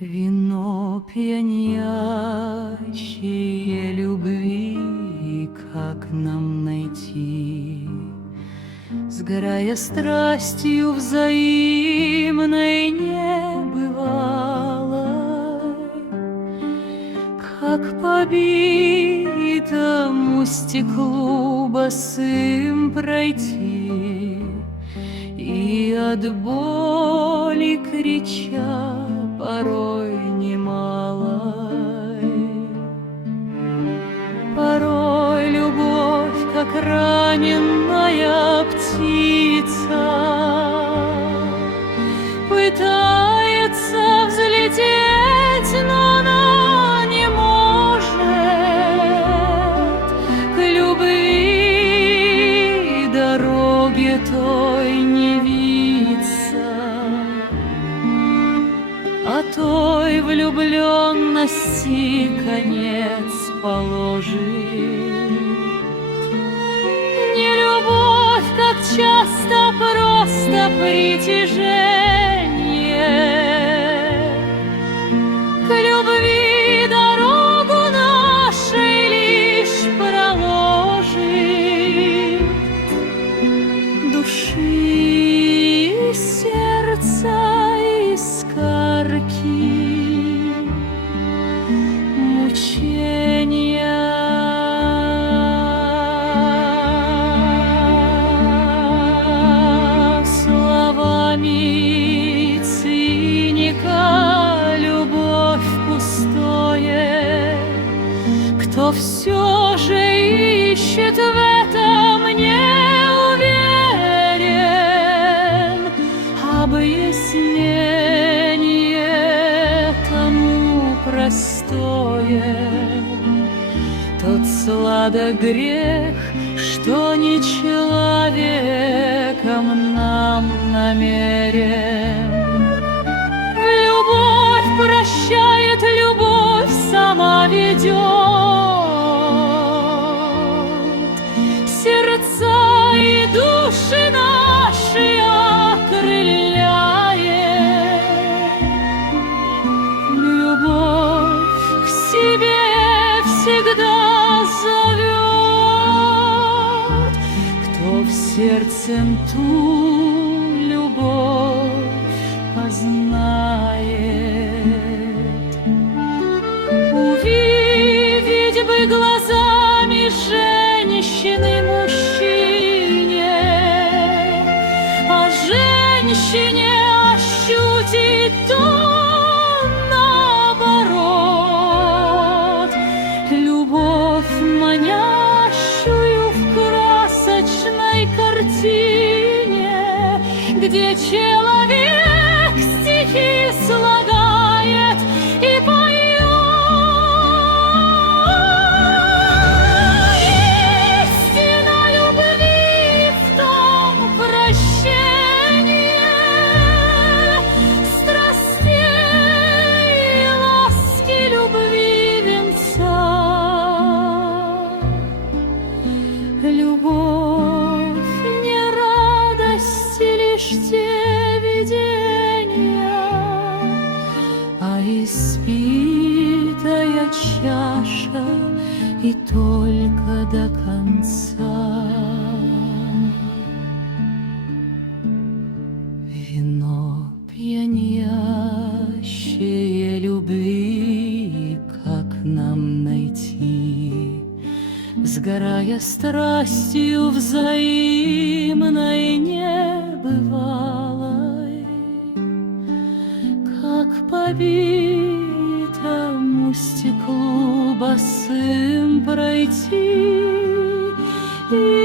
Вино пьянящее любви, как нам найти, сгорая страстью взаимной небывалой, как по битому стеклу босым пройти и от боли крича порой немалой. Порой любовь, как раненая птица, пытается взлететь, но она не может к любви дороги той не виться, а той влюбленности конец положит. Не любовь, как часто просто притяжение, к любви дорогу нашей лишь проложит. Души и сердца искорки, мучения. Словами циника любовь пустое, кто все же ищет в этом не уверен, объяснение тому простое. Тот сладок грех, что не человеком нам намерен. Любовь прощает, любовь сама ведет, сердца и души наши окрыляет. Любовь к себе всегда зовет, кто в сердцем ту любовь познает. Увидеть бы глазами женщины мужчине, а женщине ощутить то наоборот. Любовь манящую в красочной картине, где человек стихи слагает и поет. Истина любви в том прощении страстей и ласки любви венца. Любовь не радости лишь те видения, а испитая чаша и только до конца. Вино пьянящее любви, как нам найти, сгорая страстью взаимной небывалой, как по битому стеклу босым пройти и